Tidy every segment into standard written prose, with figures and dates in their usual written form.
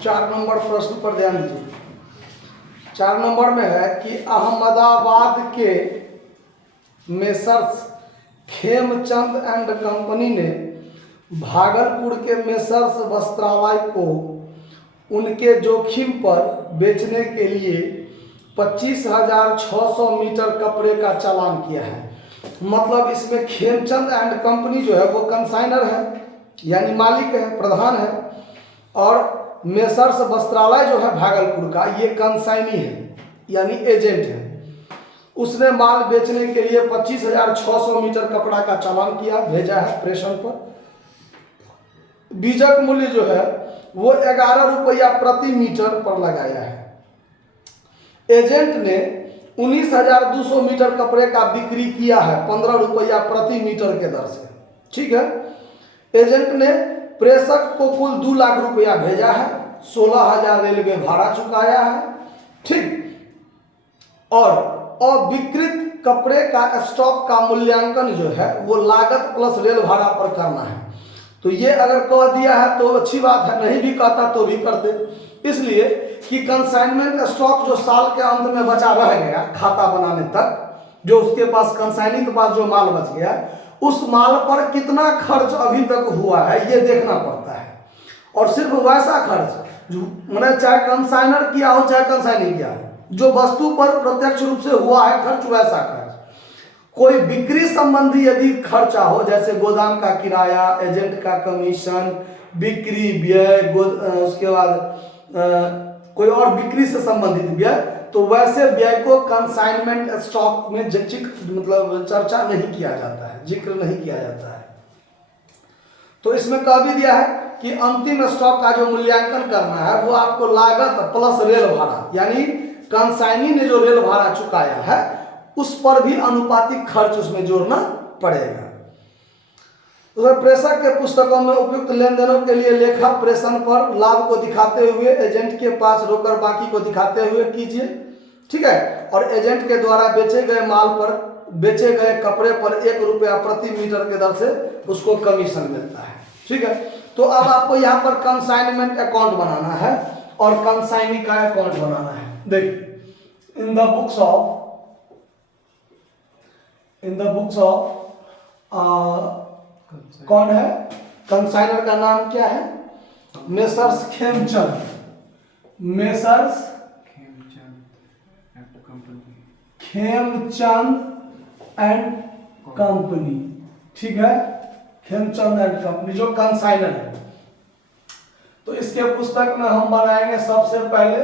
4 number प्रश्न पर ध्यान दीजिए। 4 नंबर में है कि अहमदाबाद के मेसर्स खेमचंद एंड कंपनी ने भागलपुर के मेसर्स वस्त्रालय को उनके जोखिम पर बेचने के लिए 25,600 मीटर कपड़े का चालान किया है। मतलब इसमें खेमचंद एंड कंपनी जो है वो कंसाइनर है, यानी मालिक है, प्रधान है, और मेसर्स वस्त्रालय जो है भागलपुर का, ये कंसाइनी है, यानी एजेंट है। उसने माल बेचने के लिए 25,600 मीटर कपड़ा का चालान किया, भेजा है प्रेषण पर। बीजक मूल्य जो है वो 11 रुपया प्रति मीटर पर लगाया है। एजेंट ने 19,200 मीटर कपड़े का बिक्री किया है 15 रुपया प्रति मीटर के दर से। ठीक है। एजेंट ने प्रेषक को कुल 2 लाख रुपया भेजा है, 16,000 रेलवे भाड़ा चुकाया है। ठीक। और अविकृत कपड़े का स्टॉक का मूल्यांकन जो है वो लागत प्लस रेल भाड़ा पर करना है। तो ये अगर कह दिया है तो अच्छी बात है, नहीं भी कहता तो भी कर दे, इसलिए कि कंसाइनमेंट स्टॉक जो साल के अंत में बचा रह गया खाता बनाने तक, जो उसके पास कंसाइनिंग के पास जो माल बच गया, उस माल पर कितना खर्च अभी तक हुआ है ये देखना पड़ता है। और सिर्फ वैसा खर्च जो मैंने चाहे कंसाइनर किया हो चाहे कंसाइनिंग किया हो, जो वस्तु पर प्रत्यक्ष रूप से हुआ है खर्च, वैसा खर्च। कोई बिक्री संबंधी यदि खर्चा हो, जैसे गोदाम का किराया, एजेंट का कमीशन, बिक्री व्यय, उसके बाद कोई और बिक्री से संबंधित व्यय, तो वैसे व्यय को कंसाइनमेंट स्टॉक में मतलब चर्चा नहीं किया जाता है, जिक्र नहीं किया जाता है। तो इसमें कह भी दिया है कि अंतिम स्टॉक का जो मूल्यांकन करना है वो आपको लागत प्लस रेल भाड़ा, यानी कंसाइनी ने जो रेल भाड़ा चुकाया है उस पर भी अनुपातिक खर्च उसमें जोड़ना पड़ेगा। उधर प्रेषक के पुस्तकों में उपयुक्त लेन देनों के लिए लेखा प्रेषण पर लाभ को दिखाते हुए एजेंट के पास रोकर बाकी को दिखाते हुए कीजिए। ठीक है। और एजेंट के द्वारा बेचे गए माल पर, बेचे गए कपड़े पर 1 रुपया प्रति मीटर के दर से उसको कमीशन मिलता है। ठीक है। तो अब आपको यहाँ पर कंसाइनमेंट अकाउंट बनाना है और कंसाइनी का अकाउंट बनाना है। देखिए, इन द बुक्स ऑफ कौन है कंसाइनर का नाम क्या है? Messrs Khemchand, messrs Khemchand and company. ठीक है, खेमचंद एंड कंपनी जो कंसाइनर है। तो इसके पुस्तक में हम बनाएंगे सबसे पहले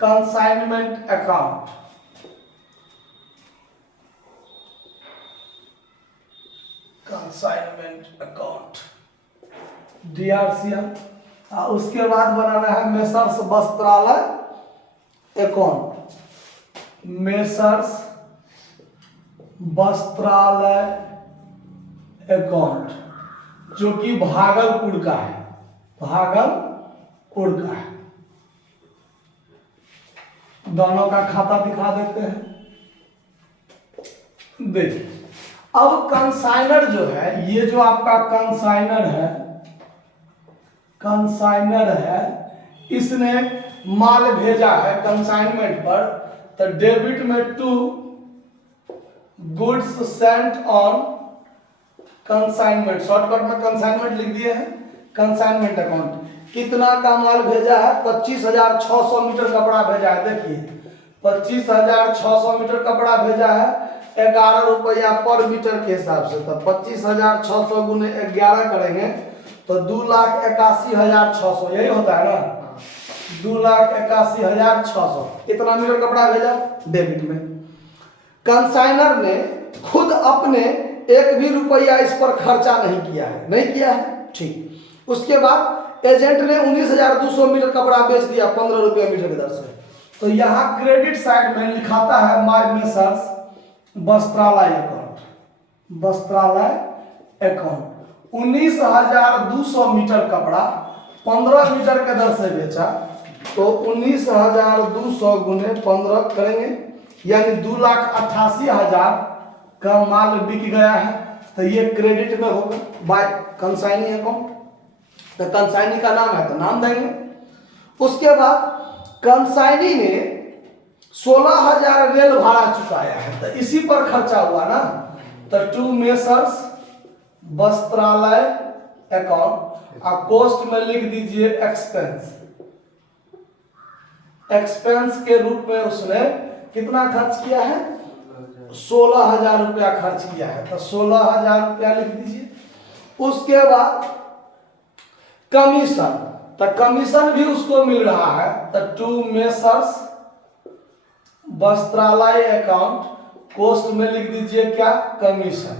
consignment account. Consignment account DRCM। उसके बाद बनाना है messrs Vastralaya account, messrs Vastralaya account जो कि भागलपुर का है, भागलपुर का है। दोनों का खाता दिखा देते हैं। देखिए, अब कंसाइनर जो है, ये जो आपका कंसाइनर है, इसने माल भेजा है कंसाइनमेंट पर, तो डेबिट में to goods sent on consignment, shortcut में कंसाइनमेंट लिख दिए हैं। कंसाइनमेंट अकाउंट कितना का माल भेजा है? 25,600 मीटर कपड़ा भेजा है। देखिए, 25,600 मीटर कपड़ा भेजा है 11 रुपया पर मीटर के हिसाब से। तो 25,600 गुने 11 करेंगे तो 2,81,600, यही होता है ना, 2,81,600। कितना मीटर कपड़ा भेजा? डेबिट में। कंसाइनर ने खुद अपने 1 भी रुपया इस पर खर्चा नहीं किया है, ठीक। उसके बाद एजेंट ने 19,200 मीटर कपड़ा बेच दिया 15 रुपया मीटर की दर से। तो यहाँ क्रेडिट साइड में लिखाता है my messrs Vastralaya account 19,200 metre कपड़ा 15 मीटर के दर से बेचा, तो 19,200 गुने 15 करेंगे, यानी 2,88,000 का माल बिक गया है। तो ये क्रेडिट में होगा बाय कंसाइनिंग अकाउंट। तो कंसाइनी का नाम है तो नाम देंगे। उसके बाद कंसाइनी ने 16,000 रेल भाड़ा चुकाया है, तो इसी पर खर्चा हुआ ना। तो टू मेसर्स वस्त्रालय अकाउंट, आप कोस्ट में लिख दीजिए एक्सपेंस। एक्सपेंस के रूप में उसने कितना खर्च किया है? 16,000 रुपया खर्च किया है, तो 16,000 रुपया लिख दीजिए। उसके बाद कमीशन, तो कमीशन भी उसको मिल रहा है, तो to messrs Vastralaya account, cost में लिख दीजिए क्या? कमीशन।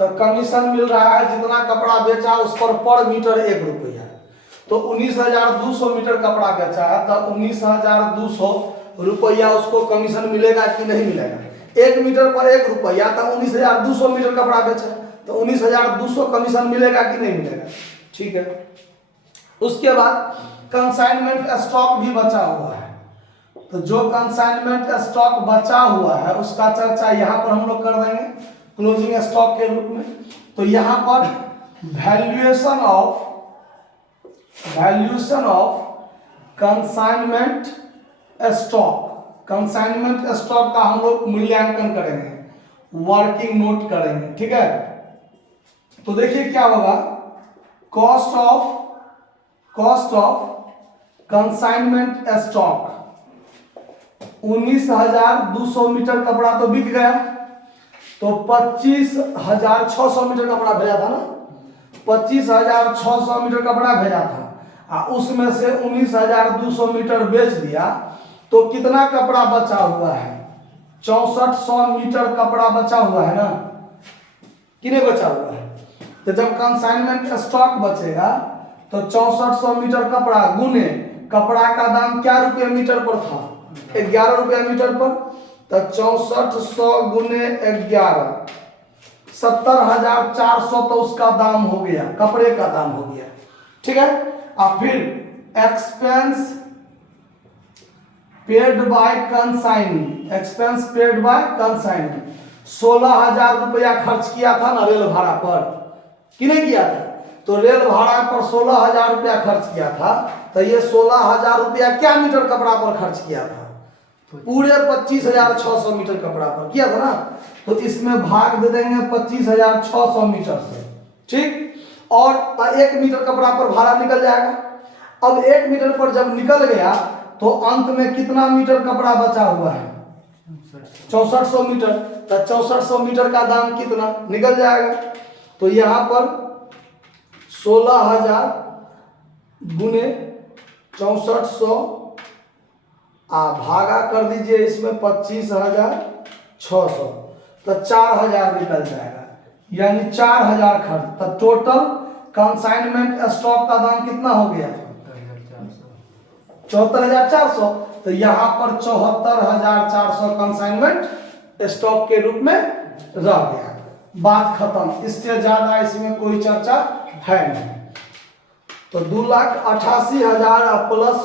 तो कमीशन मिल रहा है, जितना कपड़ा बेचा उस पर मीटर 1 रुपया। तो 19,200 मीटर कपड़ा बेचा है, तो 19,200 रुपया उसको कमीशन मिलेगा कि नहीं मिलेगा? 1 मीटर पर 1 रुपया, तो 19,200 मीटर कपड़ा बेचा, तो 19,200 कमीशन मिलेगा कि नहीं मिलेगा? ठीक है। उसके बाद कंसाइनमेंट स्टॉक भी बचा हुआ है, तो जो कंसाइनमेंट स्टॉक बचा हुआ है उसका चर्चा यहाँ पर हम लोग कर देंगे क्लोजिंग स्टॉक के रूप में। तो यहाँ पर valuation of consignment stock, consignment stock का हम लोग मूल्यांकन करेंगे, वर्किंग नोट करेंगे। ठीक है, तो देखिए क्या होगा, cost of consignment stock 19,200 metre कपड़ा तो बिक गया, तो 25,600 मीटर कपड़ा भेजा था ना, 25,600 मीटर कपड़ा भेजा था, उसमें से 19,200 मीटर बेच दिया, तो कितना कपड़ा बचा हुआ है? 6400 मीटर कपड़ा बचा हुआ है ना, कि नहीं बचा हुआ है? तो जब कंसाइनमेंट स्टॉक बचेगा तो 6400 मीटर कपड़ा गुने कपड़ा का दाम क्या रुपये मीटर पर था? 11 रुपया मीटर पर, तो 6400 गुने 11, 70,400 तो उसका दाम हो गया, कपड़े का दाम हो गया। ठीक है, और फिर expense paid by consignee, expense paid by consignee 16,000 रुपया खर्च किया था ना रेल भाड़ा पर, कि नहीं किया था? तो रेल भाड़ा पर 16,000 रुपया खर्च किया था, तो ये 16,000 रुपया क्या मीटर कपड़ा पर खर्च किया था? पूरे 25,600 मीटर कपड़ा पर किया था ना, तो इसमें भाग दे देंगे 25,600 मीटर से। ठीक, और 1 मीटर कपड़ा पर भाड़ा निकल जाएगा। अब 1 मीटर पर जब निकल गया तो अंत में कितना मीटर कपड़ा बचा हुआ है? 6400 मीटर, तो 6400 मीटर का दाम कितना निकल जाएगा? तो यहाँ पर 16,000 गुने 6400 भागा कर दीजिए इसमें 25,600, तो 4,000 निकल जाएगा, यानी 4,000 खर्च। तो टोटल कंसाइनमेंट स्टॉक का दाम कितना हो गया? 74,400। तो यहाँ पर 74,400 कंसाइनमेंट स्टॉक के रूप में रह गया, बात खत्म। इससे ज्यादा इसमें कोई चर्चा है नहीं। तो 2,88,000 प्लस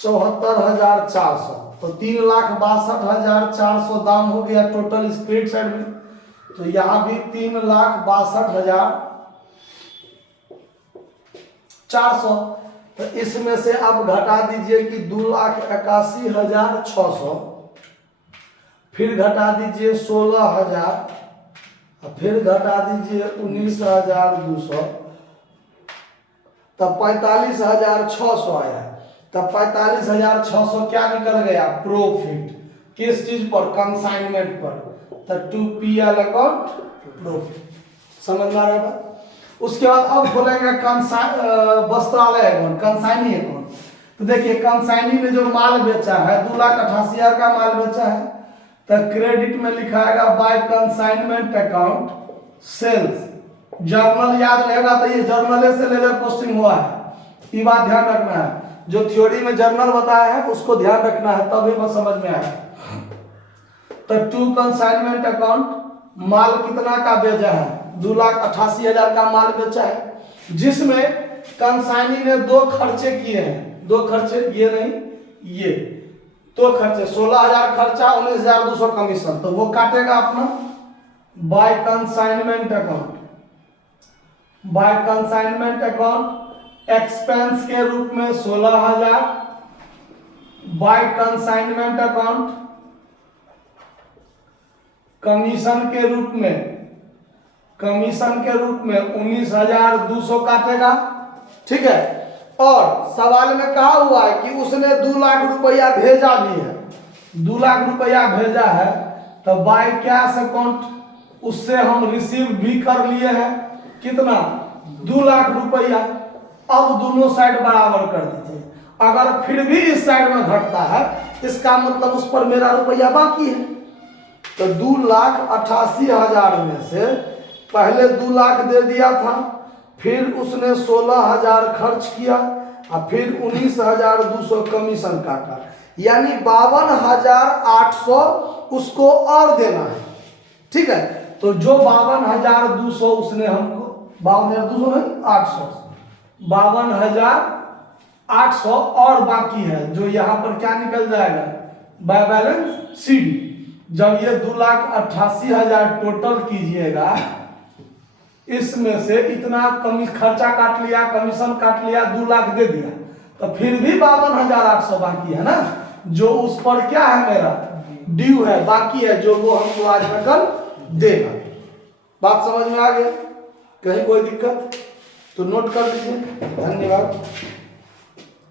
74,400, तो 3,62,400 दाम हो गया टोटल इस क्रेडिट साइड में। तो यहाँ भी 3,62,400, तो इसमें से आप घटा दीजिए कि 2,81,600, फिर घटा दीजिए 16,000, फिर घटा दीजिए 19,200, तब 45,600 आया। तब 45,600 क्या निकल गया? प्रॉफिट। किस चीज पर? कंसाइनमेंट पर। तो 2PL अकाउंट प्रॉफिट। समझ में आ रहा है? उसके बाद अब बोलेंगे वस्त्रालय अकाउंट, कंसाइनी अकाउंट। तो देखिए कंसाइनी ने जो माल बेचा है 2,88,000 का माल बेचा है, तो क्रेडिट में लिखाएगा by consignment account sales. Journal याद रहेगा, तो ये जर्नल से लेजर पोस्टिंग हुआ है, ये बात ध्यान रखना है। जो थ्योरी में जर्नल बताया है उसको ध्यान रखना है, तभी बस समझ में आएगा। तो टू कंसाइनमेंट अकाउंट, माल कितना का बेचा है? 2,88,000 का माल बेचा है, जिसमें कंसाइनी ने 2 खर्चे किए हैं। 2 खर्चे, ये नहीं, ये 2 खर्चे, 16,000 खर्चा, 19,200 कमीशन, तो वो काटेगा अपना by consignment account. By consignment account expense के रूप में 16,000, बाय कंसाइनमेंट अकाउंट कमीशन के रूप में 19,200 काटेगा। ठीक है, और सवाल में कहा हुआ है कि उसने 2 लाख रुपया भेजा भी है, 2 लाख रुपया भेजा है, तो बाय कैश अकाउंट उससे हम रिसीव भी कर लिए हैं कितना, 2 लाख रुपया। अब दोनों साइड बराबर कर दीजिए, अगर फिर भी इस साइड में घटता है इसका मतलब उस पर मेरा रुपया बाकी है। तो 2,88,000 में से पहले 2 लाख दे दिया था, फिर उसने 16,000 खर्च किया और फिर 19,200 कमीशन काटा, यानी 52,800 उसको और देना है। ठीक है, तो जो 52,200 उसने हमको 52,200 नहीं 800, 52,800 और बाकी है, जो यहाँ पर क्या निकल जाएगा, बाय बैलेंस सीडी। जब ये 2,88,000 टोटल कीजिएगा, इसमें से इतना कमी खर्चा काट लिया, कमीशन काट लिया, 2 लाख दे दिया, तो फिर भी 52,800 बाकी है ना, जो उस पर क्या है मेरा ड्यू है, बाकी है, जो वो हमको आज में कल देगा। बात समझ में आ गया? कहीं कोई दिक्कत तो नोट कर लीजिए। धन्यवाद।